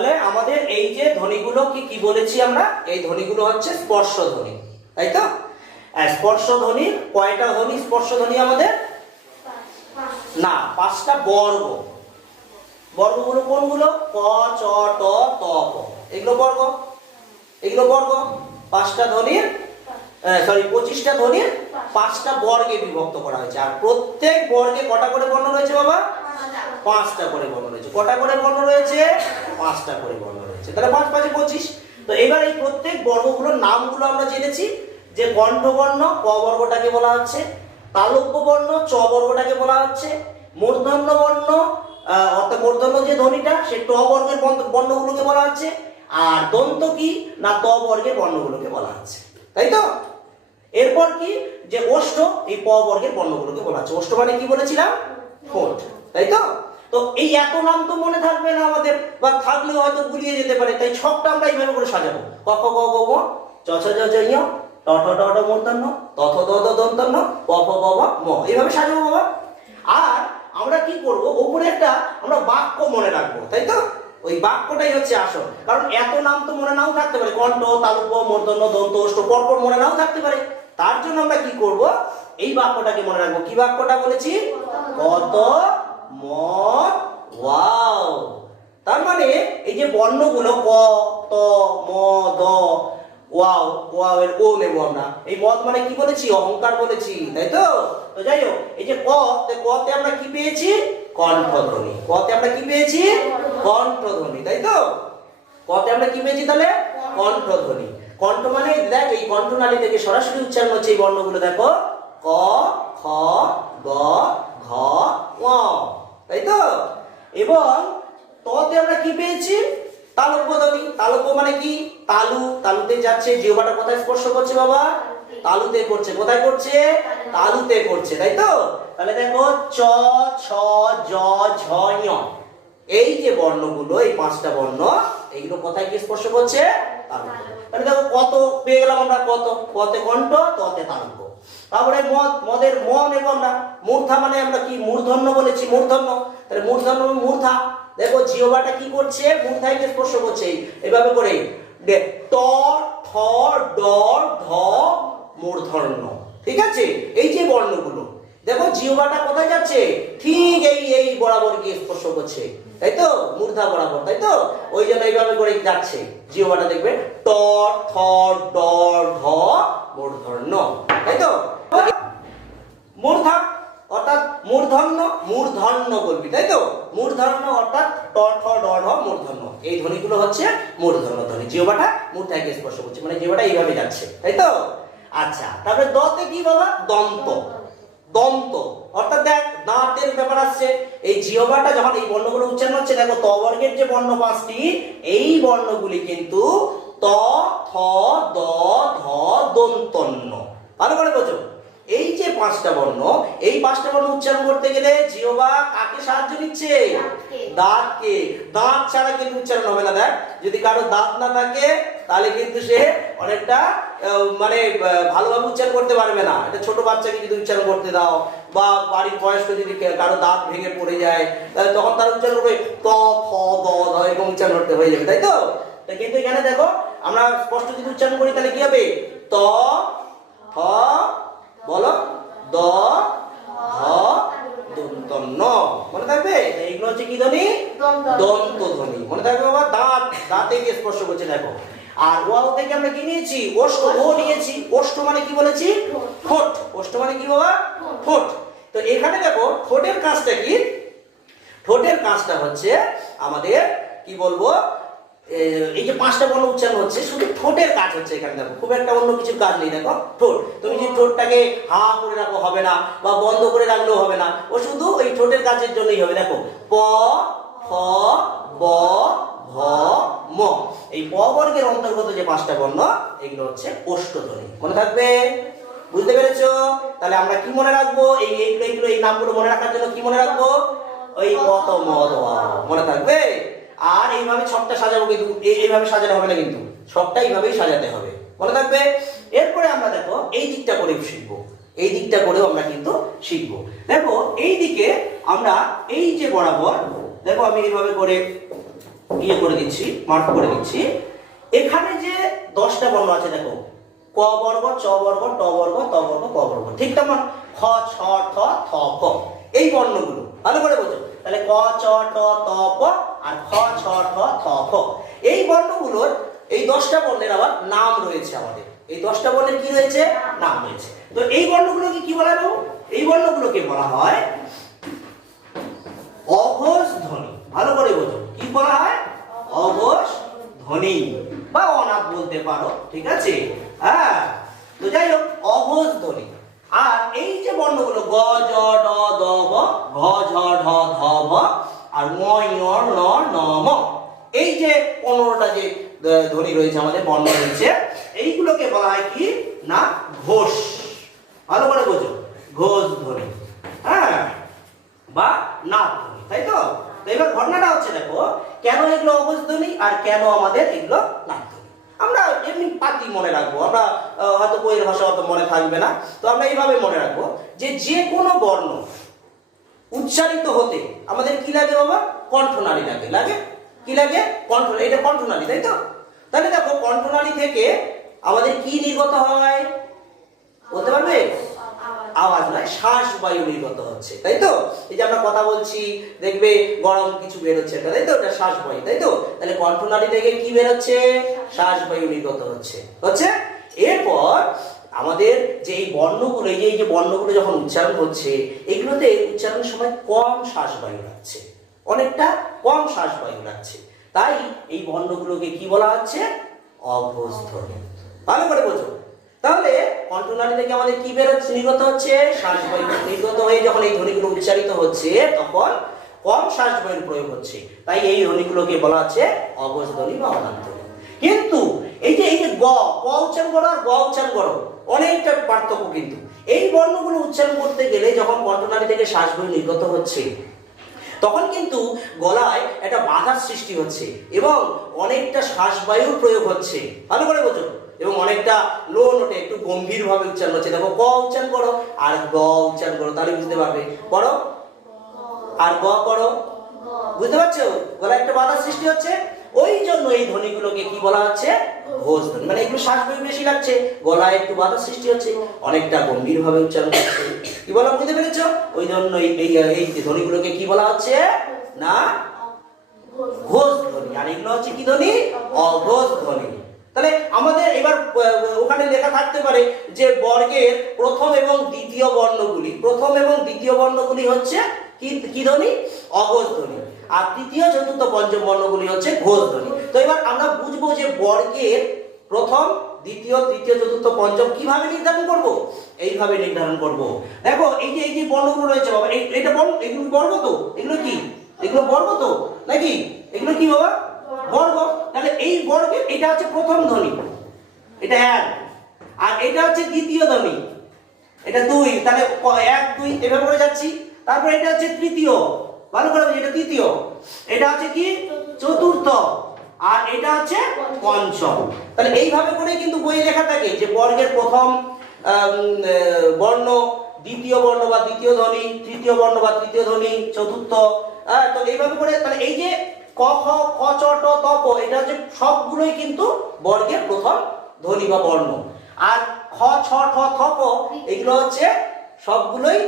তাহলে আমাদের এই যে ধ্বনিগুলো কি বলেছি আমরা, এই ধ্বনিগুলো হচ্ছে স্পর্শ ধ্বনি, তাই তো? স্পর্শ ধ্বনি কয়টা ধ্বনি? স্পর্শ ধ্বনি আমাদের না, 5টা বর্গ। বর্গগুলো কোনগুলো? ক, চ, ট, ত, প, এগুলো বর্গ। এগুলো বর্গ 5টা ধ্বনির, সরি 25টা ধ্বনির 5টা বর্গে বিভক্ত করা হয়েছে। আর প্রত্যেক বর্গে কটা করে বর্ণ রয়েছে বাবা? 5টা করে বর্ণ রয়েছে। কটা করে বর্ণ রয়েছে? 5টা করে বর্ণ রয়েছে। তাহলে 5 5 25। তো এবার এই প্রত্যেক বর্গগুলোর নামগুলো আমরা জেনেছি, যে কণ্ঠবর্ণ ক বর্গটাকে বলা হচ্ছে, তালব্য বর্ণ চ বর্গটাকে বলা হচ্ছে, মূর্ধন্য বর্ণ অর্থাৎ মূর্ধন্য যে ধ্বনিটা সে ট বর্গের বর্ণগুলোকে বলা হচ্ছে, আর দন্ত কি না ত বর্গের বর্ণগুলোকে বলা হচ্ছে, তাই তো? এরপর কি যে ওষ্ঠ, এই প বর্গের বর্ণগুলোকে বলা হচ্ছে। ওষ্ঠ মানে কি বলেছিলাম? ঠোঁট, তাই তো? তো এই এত নাম তো মনে থাকবে না আমাদের, বা থাকলেও হয়তো গুলিয়ে যেতে পারে, তাই ছকটা আমরা এইভাবে করে সাজাবো। ক খ গ ঘ ঙ, চ ছ জ ঝ ঞ, ট ঠ ড ঢ মূর্ধন্য, ত থ দ দ দন্তন্য, প ফ ব ভ ম, এইভাবে সাজাবো বাবা। আর আমরা কি করব, উপরে একটা আমরা বাক্য মনে রাখবো, তাই তো? ওই বাক্যটাই হচ্ছে আসল, কারণ এত নাম তো মনে নাও থাকতে পারে, কণ্ঠ, তালব্য, মূর্ধন্য, দন্ত, ওষ্ঠ পরপর মনে নাও থাকতে পারে। তার জন্য আমরা কি করব, এই বাক্যটাকে মনে রাখবো। কি বাক্যটা বলেছি? কত মত ওয়াও। তার মানে এই যে বর্ণগুলো ক, ত, ম, দ, ওয়াও, ওয়াও এর ও নেব আমরা। এই মত মানে কি বলেছি? অহংকার বলেছি, তাই তো? তো যাই হোক, এই যে কতে আমরা কি পেয়েছি? কণ্ঠধ্বনি। কতে আমরা কি পেয়েছি? কণ্ঠধ্বনি, তাই তো? কতে আমরা কি পেয়েছি তাহলে? কণ্ঠধ্বনি। কণ্ঠ মানে দেখ, এই কণ্ঠনালী থেকে সরাসরি উচ্চারণ হচ্ছে এই বর্ণগুলো, দেখো ক, খ, গ, ঘ, ঙ, তাই তো? এবং ততে আমরা কি পেয়েছি? তালব্য ধ্বনি। তালব্য মানে কি? তালু, তালুতে যাচ্ছে, জিহ্বাটা কোথায় স্পর্শ করছে বাবা? তালুতে করছে। কোথায় করছে? তালুতে করছে, তাই তো? তাহলে দেখো চ, ছ, জ, ঝ, ঞ, এই যে বর্ণগুলো, এই 5টা বর্ণ, এইগুলো কোথায় গিয়ে স্পর্শ করছে? তালুতে। তাহলে দেখো কত পেয়ে গেলাম আমরা, কত, কতে কণ্ঠ, ততে তালব্য। তারপরে মদ, মদের ম নেব আমরা। মূর্ধা মানে আমরা কি? মূর্ধন্য বলেছি, মূর্ধন্য। তাহলে মূর্ধন্য মূর্ধা, দেখো জিহ্বাটা কি করছে? মূর্ধায় গিয়ে স্পর্শ করছে, এভাবে করে ট, ঠ, ড, ঢ, মূর্ধন্য, ঠিক আছে? এই যে বর্ণগুলো, দেখো জিহ্বাটা কোথায় যাচ্ছে? ঠিক এই বরাবর গিয়ে স্পর্শ করছে, তাই তো? মূর্ধা বরাবর, তাই তো? ওই জন্য এইভাবে করে যাচ্ছে জিহ্বাটা, দেখবে ট, ঠ, ড, ঢ, মূর্ধন্য, তাই তো? মূর্ধা অর্থাৎ মূর্ধন্য, মূর্ধন্য বলবি, তাই তো? মূর্ধন্য অর্থাৎ ট, ঠ, ড, ঢ, মূর্ধন্য। এই ধ্বনিগুলো হচ্ছে মূর্ধন্য ধ্বনি। জিহ্বাটা মূর্ধায় গিয়ে স্পর্শ করছে, মানে জিহ্বাটা এইভাবে যাচ্ছে, তাই তো? আচ্ছা, তারপরে দতে কি বাবা? দন্ত। দন্ত অর্থাৎ দেখ, দাঁতের ব্যাপার আসছে। এই জিহ্বাটা যখন এই বর্ণগুলো উচ্চারণ হচ্ছে, দেখো ত বর্গের যে বর্ণ 5টি, এই বর্ণগুলি কিন্তু ত, থ, দ, ধ, দন্তন্য। ভালো করে বোঝো, এই যে 5টা বর্ণ, এই 5টা বর্ণ উচ্চারণ করতে গেলে জিহ্বা কাকে সাহায্য নিচ্ছে? দাঁতকে। দাঁত ছাড়া কিন্তু উচ্চারণ হবে না। দেখ, যদি কারো দাঁত না থাকে তাহলে কিন্তু সে অনেকটা মানে ভালোভাবে উচ্চারণ করতে পারবে না। এটা ছোট বাচ্চাকে যদি উচ্চারণ করতে দাও, বা বাড়ির বয়স্ক যদি কারো দাঁত ভেঙে পড়ে যায়, তাহলে তখন তার উচ্চারণ করবে ত, থ, দ, ধ, এরকম উচ্চারণ করতে হয়ে যাবে, তাই তো? কিন্তু এখানে দেখো, আমরা স্পষ্ট যদি উচ্চারণ করি তাহলে কি হবে? ত, থ, বলো, দ, ধ, দন্তন্য। মনে থাকবে? এইগুলো হচ্ছে কি ধ্বনি? দন্ত ধ্বনি। মনে থাকবে বাবা? দাঁত, দাঁতে গিয়ে স্পর্শ করছে, দেখো। আর ওয়াও থেকে আমরা কি নিয়েছি? ওষ্ঠ, ও নিয়েছি। ওষ্ঠ মানে কি বলেছি? ঠোঁট। ওষ্ঠ মানে কি বাবা? ঠোঁট। তো এখানে দেখো ঠোঁটের কাজটা কি? ঠোঁটের কাজটা হচ্ছে আমাদের কি বলবো, এই যে 5টা বর্ণ উচ্চারণ হচ্ছে, শুধু ঠোঁটের কাজ হচ্ছে এখানে। দেখো, খুব একটা অন্য কিছুর কাজ নেই। দেখো ঠোঁট, তুমি যে ঠোঁটটাকে হা করে রাখো হবে না, বা বন্ধ করে রাখলেও হবে না, ও শুধু ওই ঠোঁটের কাজের জন্যই হবে। দেখো প, ফ, ব, ভ, ম, এই প বর্গের অন্তর্গত যে 5টা বর্ণ, এগুলো হচ্ছে ওষ্ঠধ্বনি। মনে থাকবে? বুঝতে পেরেছো? তাহলে আমরা কি মনে রাখবো? এই নামগুলো মনে রাখার জন্য কি মনে রাখবো? ওই কত মদ ওয়াও, মনে থাকবে? আর এইভাবে ছকটা সাজাবো, কিন্তু এইভাবে সাজানো হবে না, কিন্তু ছকটা এইভাবেই সাজাতে হবে, মনে থাকবে? এরপরে আমরা দেখো এই দিকটা করে শিখবো, এই দিকটা করেও আমরা কিন্তু শিখবো। দেখো এই দিকে আমরা এই যে বরাবর, দেখো আমি এইভাবে করে ইয়ে করে দিচ্ছি, মার্ক করে দিচ্ছি। এখানে যে 10টা বর্ণ আছে দেখো, ক বর্গ, চ বর্গ, ট বর্গ, ত বর্গ, ক বর্গ, ঠিক তেমন খ, ছ, ঠ, থ, প, এই বর্ণগুলো ভালো করে বোঝো। তাহলে ক, চ, ট, ত, প আর খ, ছ, ঠ, থ, প, এই বর্ণগুলোর এই 10টা বর্ণের আবার নাম রয়েছে আমাদের। এই 10টা বর্ণের কি রয়েছে? নাম রয়েছে। তো এই বর্ণগুলোকে কি বলা হয়? এই বর্ণগুলোকে বলা হয় অঘোষ ধ্বনি। ভালো করে বোঝো, কি বলা হয়? অঘোষ ধ্বনি বা অনাথ বলতে পারো, ঠিক আছে? হ্যাঁ, তো যাই হোক, অঘোষ ধ্বনি। আর এই যে বর্ণগুলো গ, জ, ড, দ, ব, ঘ, ঝ, ঢ, ধ, ভ আর ম, ঞ, ণ, ন, ম, এই যে 15টা যে ধ্বনি রয়েছে আমাদের, বর্ণ রয়েছে, এইগুলোকে বলা হয় কি না ঘোষ। ভালো করে বোঝো, ঘোষ ধ্বনি, হ্যাঁ, বা নাদ ধ্বনি, তাই তো? এবার ঘটনাটা হচ্ছে দেখো, কেন এগুলো অঘোষ ধ্বনি আর কেন আমাদের এগুলো নাদ ধ্বনি। আমরা এমনি পাতি মনে রাখবো, আমরা হয়তো বইয়ের ভাষা অত মনে থাকবে না, তো আমরা এইভাবে মনে রাখবো যে যে কোনো বর্ণ উচ্চারিত হতে আমাদের কি লাগে বাবা? কণ্ঠনালী লাগে। লাগে কি লাগে? কণ্ঠনালী। এটা কণ্ঠনালী, তাই তো? তাহলে দেখো, কণ্ঠনালী থেকে আমাদের কি নির্গত হয় বলতে পারবে? আওয়াজ নয়, শ্বাস বায়ু নির্গত হচ্ছে, তাই তো? এই যে আমরা কথা বলছি, দেখবে গরম কিছু বেরোচ্ছে, তাই তো? এটা শ্বাস বায়ু, তাই তো? তাহলে কণ্ঠনালী থেকে কি বেরোচ্ছে? শ্বাস বায়ু নির্গত হচ্ছে। এরপর আমাদের যে এই বর্ণগুলো, এই যে বর্ণগুলো যখন উচ্চারণ হচ্ছে, এগুলোতে উচ্চারণের সময় কম শ্বাস বায়ু লাগছে, অনেকটা কম শ্বাস বায়ু লাগছে। তাই এই বর্ণগুলোকে কি বলা হচ্ছে? অঘোষ ধ্বনি। ভালো করে বোঝো। তাহলে কণ্ঠনালী থেকে আমাদের কি বেরোচ্ছে? নির্গত হচ্ছে শ্বাস বায়ু। নির্গত হয়ে যখন এই ধ্বনিগুলো উচ্চারিত হচ্ছে, তখন কম শ্বাস বায়ুর প্রয়োগ হচ্ছে। তাই এই ধ্বনিগুলোকে বলা হচ্ছে অঘোষ ধ্বনি বা অনাদ ধ্বনি। কিন্তু এই যে গ উচ্চারণ করো আর গ উচ্চারণ করো, অনেকটা পার্থক্য কিন্তু। এই বর্ণগুলো উচ্চারণ করতে গেলে যখন কণ্ঠনালী থেকে শ্বাস বায়ু নির্গত হচ্ছে, তখন কিন্তু গলায় একটা বাধার সৃষ্টি হচ্ছে এবং অনেকটা শ্বাস বায়ুর প্রয়োগ হচ্ছে। ভালো করে বোঝো। এবং অনেকটা লো নোটে একটু গম্ভীর ভাবে উচ্চারণ হচ্ছে। দেখো, ক উচ্চারণ করো আর গ উচ্চারণ করো, তাহলে বুঝতে পারবে। করো আর গ করো, বুঝতে পারছো? গলায় একটা বাধার সৃষ্টি হচ্ছে। ওই জন্য এই ধ্বনিগুলোকে কি বলা হচ্ছে? ঘোষ ধ্বনি। মানে এগুলো শ্বাস বায়ু বেশি লাগছে, গলায় একটু বাধার সৃষ্টি হচ্ছে, অনেকটা গম্ভীর ভাবে উচ্চারণ করছে। কি বলা, বুঝতে পেরেছো? ওই জন্য এই ধ্বনিগুলোকে কি বলা হচ্ছে না ঘোষ ধ্বনি। আর এগুলো হচ্ছে কি ধ্বনি? অঘোষ ধ্বনি। তাহলে আমাদের এবার ওখানে লেখা থাকতে পারে যে বর্গের প্রথম এবং দ্বিতীয় বর্ণগুলি হচ্ছে কি ধ্বনি? অঘোষ ধ্বনি। আর তৃতীয়, চতুর্থ, পঞ্চম বর্ণগুলি হচ্ছে ঘোষ ধ্বনি। তো এবার আমরা বুঝবো যে বর্গের প্রথম, দ্বিতীয়, তৃতীয়, চতুর্থ, পঞ্চম কিভাবে নির্ধারণ করব? এইভাবে নির্ধারণ করব। দেখো, এই যে বর্ণগুলো রয়েছে বাবা, এটা বর্ণ, এগুলো বর্গ তো? এগুলো কি? এগুলো বর্গ তো নাকি? এগুলো কি বাবা? বর্গ। তাহলে এই বর্গের এটা হচ্ছে প্রথম ধ্বনি, এটা 1, আর এটা হচ্ছে দ্বিতীয় ধ্বনি, এটা 2। তাহলে 1 2 এভাবে করে যাচ্ছি। তারপর এটা হচ্ছে তৃতীয়, ভালো করে, এটা তৃতীয়। এটা হচ্ছে কি? চতুর্থ। আর এটা হচ্ছে পঞ্চম। তাহলে এইভাবে করে কিন্তু বইয়ে লেখা থাকে যে বর্গের প্রথম বর্ণ, দ্বিতীয় বর্ণ বা দ্বিতীয় ধ্বনি, তৃতীয় বর্ণ বা তৃতীয় ধ্বনি, চতুর্থ। তো এইভাবে করে, তাহলে এই যে ক, খ, ক, চ, ট, ত, প, এটা হচ্ছে সবগুলোই কিন্তু বর্গের প্রথম ধ্বনি বা বর্ণ। আর খ, ছ, ঠ, থ, প এগুলো হচ্ছে সবগুলোই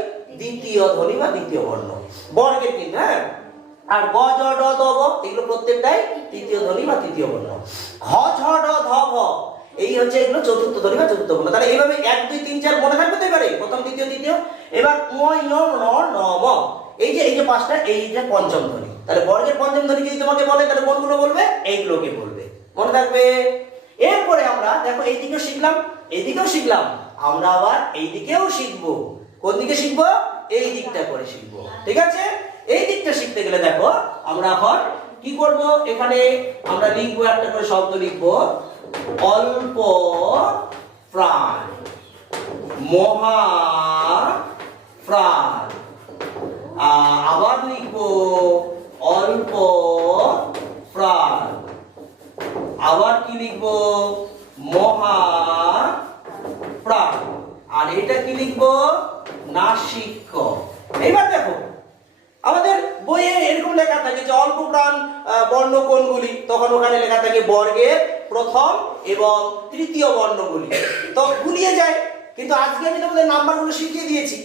দ্বিতীয় ধ্বনি বা দ্বিতীয় বর্ণ বর্গের কিন্তু। হ্যাঁ, আর গ, জ, ড, দ, ব এগুলো প্রত্যেকটাই তৃতীয় ধ্বনি বা তৃতীয় বর্ণ। ঘ, ছ, ড, ধ, ভ এই হচ্ছে এগুলো চতুর্থ ধ্বনি বা চতুর্থ বর্ণ। তাহলে এইভাবে 1 2 3 4 মনে থাকবে তো এবারে, প্রথম, দ্বিতীয়, তৃতীয়। এবার ম, ঞ, ণ, ন, ম, এই যে পাঁচটা, এই যে পঞ্চম ধ্বনি। তাহলে বর্গের পঞ্চম ধ্বনি যদি তোমাকে বলে, তাহলে কোনগুলো বলবে? এইগুলোকে বলবে, মনে থাকবে। এরপরে আমরা দেখো এইদিকেও শিখলাম, এইদিকেও শিখলাম, আমরা আবার এইদিকেও শিখবো। কোন দিকে শিখবো? এই দিকটা করে শিখবো, ঠিক আছে? এই দিকটা শিখতে গেলে দেখো আমরা এখন কি করব? এখানে আমরা লিখবো, একটা করে শব্দ লিখবো, অল্প প্রাণ, মহা প্রাণ। আবার লিখবো অল্প প্রাণ। আবার কি লিখবো? মহা প্রাণ। আর এটা কি লিখবো? নাসিক্য। এইবার দেখো, আমাদের বইয়ে এরকম লেখা থাকে যে অল্প প্রাণ বর্ণ কোনগুলি, তখন ওখানে লেখা থাকে বর্গের প্রথম এবং তৃতীয় বর্ণগুলি, তো গুলিয়ে যায়। কিন্তু আজকে আমি তোমাদের নাম্বারগুলো শিখিয়ে দিয়েছি,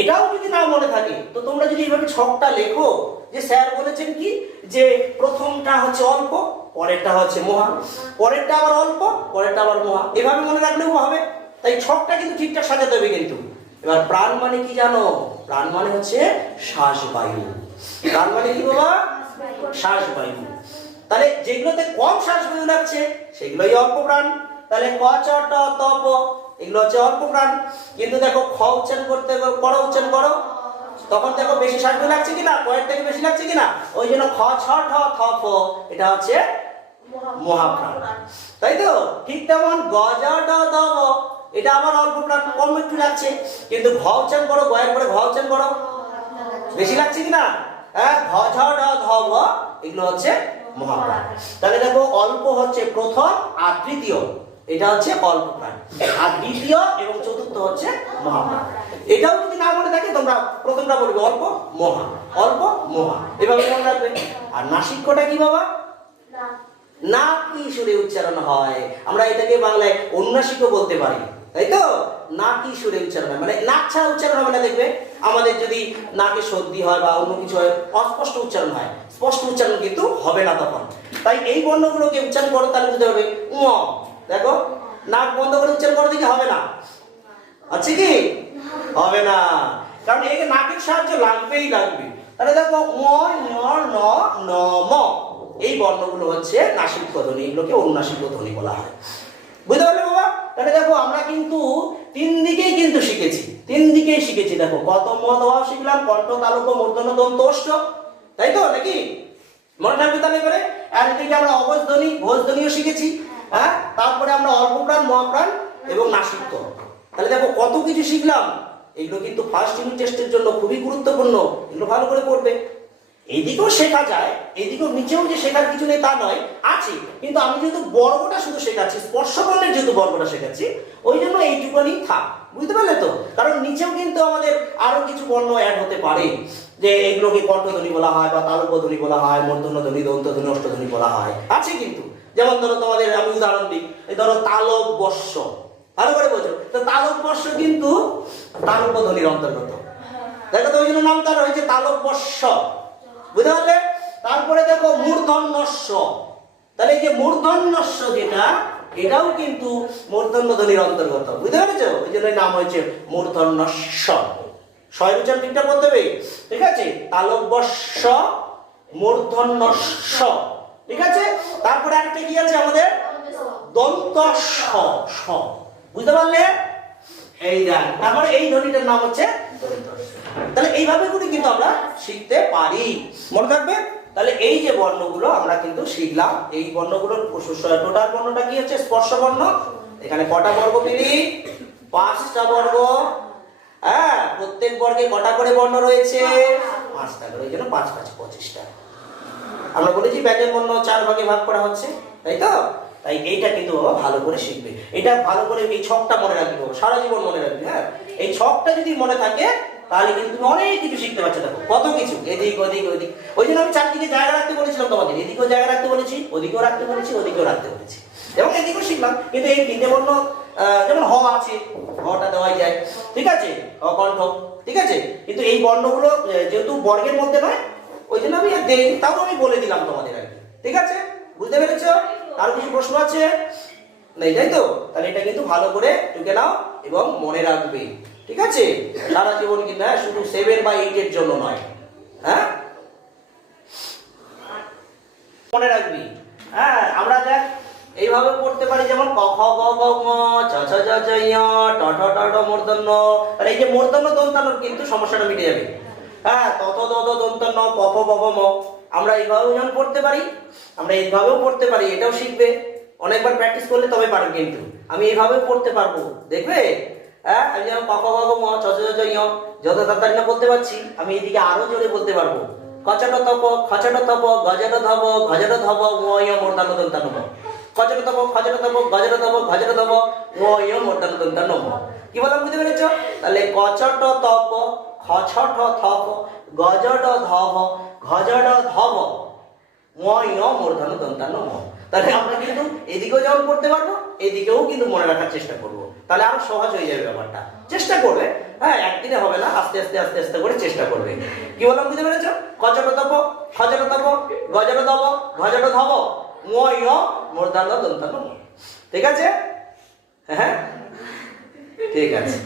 এটাও যদি না মনে থাকে তো তোমরা যদি এইভাবে ছকটা লেখো যে স্যার বলেছেন কি যে প্রথমটা হচ্ছে অল্প, পরেরটা হচ্ছে মহা, পরেরটা আবার অল্প, পরেরটা আবার মহা, এভাবে মনে রাখলেও হবে। তাই ছকটা কিন্তু ঠিকঠাক সাজাতে হবে। কিন্তু এবার প্রাণ মানে কি জানো? প্রাণ মানে হচ্ছে শ্বাসবায়ু। প্রাণ মানে কি বাবা? শ্বাসবায়ু। তাহলে যেগুলোতে কম শ্বাসবায়ু লাগছে সেগুলোই অল্প প্রাণ। তাহলে ক চ ট ত প এগুলো হচ্ছে অল্প প্রাণ। কিন্তু দেখো খ উচ্চারণ করতে করো, উচ্চারণ করো, তখন দেখো বেশি শ্বাসবায়ু লাগছে কিনা, কয়ের থেকে বেশি লাগছে কিনা, ওই জন্য খ ছ ঠ থ প এটা হচ্ছে মহাপ্রাণ, তাই তো? ঠিক তেমন গ জ ড দ ব এটা আবার অল্প প্রাণ, কম একটু লাগছে। কিন্তু ঘ উচ্চারণ করো, গয়ের পরে ঘ উচ্চারণ করো, বেশি লাগছে কিনা, হ্যাঁ, ঘ ঝ ড ধ ব এগুলো হচ্ছে মহাপ্রাণ। তাহলে দেখো অল্প হচ্ছে প্রথম আর তৃতীয়, এটা হচ্ছে অল্প প্রাণ, আর দ্বিতীয় এবং চতুর্থ হচ্ছে মহাপ্রাণ। এটাও যদি না মনে থাকে তোমরা প্রথমটা বলবে অল্প মহা, অল্প মহা, এভাবে মনে রাখবে। আর নাসিক্যটা কি বাবা? না কি সুরে উচ্চারণ হয়, আমরা এটাকে বাংলায় অনুনাসিকও বলতে পারি, তাই তো? না কি সুরে উচ্চারণ হয় মানে নাক ছাড়া উচ্চারণ হবে না। দেখবে আমাদের যদি নাকে সর্দি হয় বা অন্য কিছু হয়, অস্পষ্ট উচ্চারণ হয়, স্পষ্ট উচ্চারণ কিন্তু হবে না তখন। তাই এই বর্ণগুলোকে উচ্চারণ করো, তাহলে বুঝতে পারবে। দেখো নাক বন্ধ করে উচ্চারণ করো দিকে হবে না, আছে কি? হবে না, কারণ এই নাকের সাহায্য লাগবেই লাগবে। তাহলে দেখো ম ন ন ন ম এই বর্ণগুলো হচ্ছে নাসিক্য ধ্বনি, এগুলোকে অনুনাসিক্য ধ্বনি বলা হয়। বুঝতে পারলে বাবা? তাহলে দেখো আমরা কিন্তু তিন দিকেই কিন্তু শিখেছি, তিন দিকেই শিখেছি। দেখো কত মদ শিখলাম, কণ্ঠ তালুক মূর্ধন্য দন্ত ওষ্ঠ, তাই তো নাকি? মনে থাকবে তাহলে করে। আর এদিকে আমরা অবজ ধ্বনি ঘোষ ধ্বনিও শিখেছি, হ্যাঁ। তারপরে আমরা অল্প প্রাণ, মহাপ্রাণ এবং নাসিক্য। তাহলে দেখো কত কিছু শিখলাম। এগুলো কিন্তু ফার্স্ট ইউনিট টেস্টের জন্য খুবই গুরুত্বপূর্ণ, এগুলো ভালো করে পড়বে। এদিকেও শেখা যায়, এদিকেও নিচেও যে শেখার কিছু নেই তা নয়, আছে। কিন্তু আমি যেহেতু বর্গটা শুধু শেখাচ্ছি, স্পর্শবর্ণের যেহেতু বর্গটা শেখাচ্ছি, ওই জন্য এইটুকুনি থাক। বুঝতে পারলে তো? কারণ নিচেও কিন্তু আমাদের আরো কিছু বর্ণ অ্যাড হতে পারে, যে এগুলোকে কণ্ঠধ্বনি বলা হয় বা তালব্য ধ্বনি বলা হয়, মূর্ধন্য ধ্বনি, দন্ত ধ্বনি, অষ্টধ্বনি বলা হয়, আছে কিন্তু। যেমন ধরো তোমাদের আমি উদাহরণ দিই, এই ধরো তালব্যস্য, ভালো করে বোঝো তো, তালব্যস্য কিন্তু তালব্য ধ্বনির অন্তর্গত। দেখো তো, ওই জন্য নাম তার হয়েছে তালব্যস্য। বুঝতে পারলে? তারপরে দেখো মূর্ধন্যস্য, তাহলে এই যে মূর্ধন্যস্য যেটা, এটাও কিন্তু মূর্ধন্য ধ্বনির অন্তর্গত। বুঝতে পেরেছো? ওই জন্য নাম হয়েছে মূর্ধন্যস্য। ছয় উচ্চারণ ঠিকঠাক করতে হবে, ঠিক আছে? তালব্যস্য, মূর্ধন্যস্য, ঠিক আছে? তারপরে একটা কি আছে আমাদের? দন্তস্য, স। বুঝতে পারলে? এই দেখ, তারপরে এই ধ্বনিটার নাম হচ্ছে দন্তস্য। তাহলে এইভাবে করে কিন্তু আমরা শিখতে পারি, মনে থাকবে। তাহলে এই যে বর্ণগুলো আমরা কিন্তু শিখলাম, এই বর্ণগুলোর টোটাল বর্ণটা কি হচ্ছে? স্পর্শ বর্ণ। এখানে কটা বর্গ পেলি? 5টা বর্গ। হ্যাঁ, প্রত্যেক বর্গে কটা করে বর্ণ রয়েছে? 5টা করে, এই জন্য 5 5 25টা। আমরা বলেছি ব্যঞ্জন বর্ণ 4 ভাগে ভাগ করা হচ্ছে, তাই তো? তাই এইটা কিন্তু বাবা ভালো করে শিখবে, এটা ভালো করে এই ছকটা মনে রাখবে বাবা, সারা জীবন মনে রাখবে। হ্যাঁ, এই ছকটা যদি মনে থাকে তাহলে কিন্তু তুমি অনেক কিছু শিখতে পারছো। দেখো কত কিছু, এদিক ওদিক ওদিক। ওই জন্য আমি চারদিকে জায়গা রাখতে বলেছিলাম তোমাদের, এদিকেও জায়গা রাখতে বলেছি, ওদিকেও রাখতে বলেছি, ওদিকেও রাখতে বলেছি, এবং এদিকেও শিখলাম। কিন্তু এই তিনটে বর্ণ, যেমন হ আছে, হটা দেওয়াই যায়, ঠিক আছে, অকণ্ঠ, ঠিক আছে। কিন্তু এই বর্ণগুলো যেহেতু বর্গের মধ্যে নয়, ওই জন্য আমি আর দেই, তাও আমি বলে দিলাম তোমাদের আর কি, ঠিক আছে? বুঝতে পেরেছো? আর কিছু প্রশ্ন আছে? নেই, তাই তো? তাহলে এটা কিন্তু ভালো করে টুকে নাও এবং মনে রাখবে, ঠিক আছে? সারা জীবন কিন্তু, হ্যাঁ, শুধু 7 বা 8 এর জন্য নয়, হ্যাঁ, মনে রাখবি। হ্যাঁ, আমরা দেখ এইভাবে পড়তে পারি, যেমন ক খ গ ঘ ঙ চ ছ জ ঝ ঞ ট ঠ ট ড মূর্ধন্য। তাহলে এই যে মূর্ধন্য দন্তানোর কিন্তু সমস্যাটা মিটে যাবে। হ্যাঁ, ত ত দ দ দন্তান্ন, প ফ ব ভ ম। আমরা এইভাবেও যেমন পড়তে পারি, আমরা এইভাবেও পড়তে পারি, এটাও শিখবে। অনেকবার প্র্যাকটিস করলে তবে পারবে। কিন্তু আমি এইভাবেও পড়তে পারবো, দেখবে? হ্যাঁ, আমি যেমন ক খ গ ঘ ঙ চ ছ জ ঝ ঞ যত তাড়াতাড়ি না বলতে পারছি, আমি এদিকে আরো জোরে বলতে পারবো। কচট তপ, খচট তপ, গজট ধব, ঘজট ধব, ম য় মূর্ধন্য দন্তান্ন ম। কজর তব খজর তব গজর তব ঘজর তব ও ইয় মূর্ধন্য দন্তান্ন ম। কি বললাম বুঝতে পেরেছো? তাহলে কচট তপ খছট থপ গজট ধব ঘজট ধব ম ইয় মূর্ধন্য দন্তান্ন ম। তাহলে আমরা কিন্তু এদিকেও যেমন পড়তে পারবো, এদিকেও কিন্তু মনে রাখার চেষ্টা করব। তাহলে আরো সহজ হয়ে যাবে ব্যাপারটা। চেষ্টা করবে, হ্যাঁ, একদিনে হবে না, আস্তে আস্তে আস্তে আস্তে করে চেষ্টা করবে। কি বললাম বুঝতে পেরেছো? কচট তপ খজট তপ গজট তব ঘজট ধব ম ইয় মূর্ধন্য দন্তান্ন ম। ঠিক আছে? হ্যাঁ ঠিক আছে।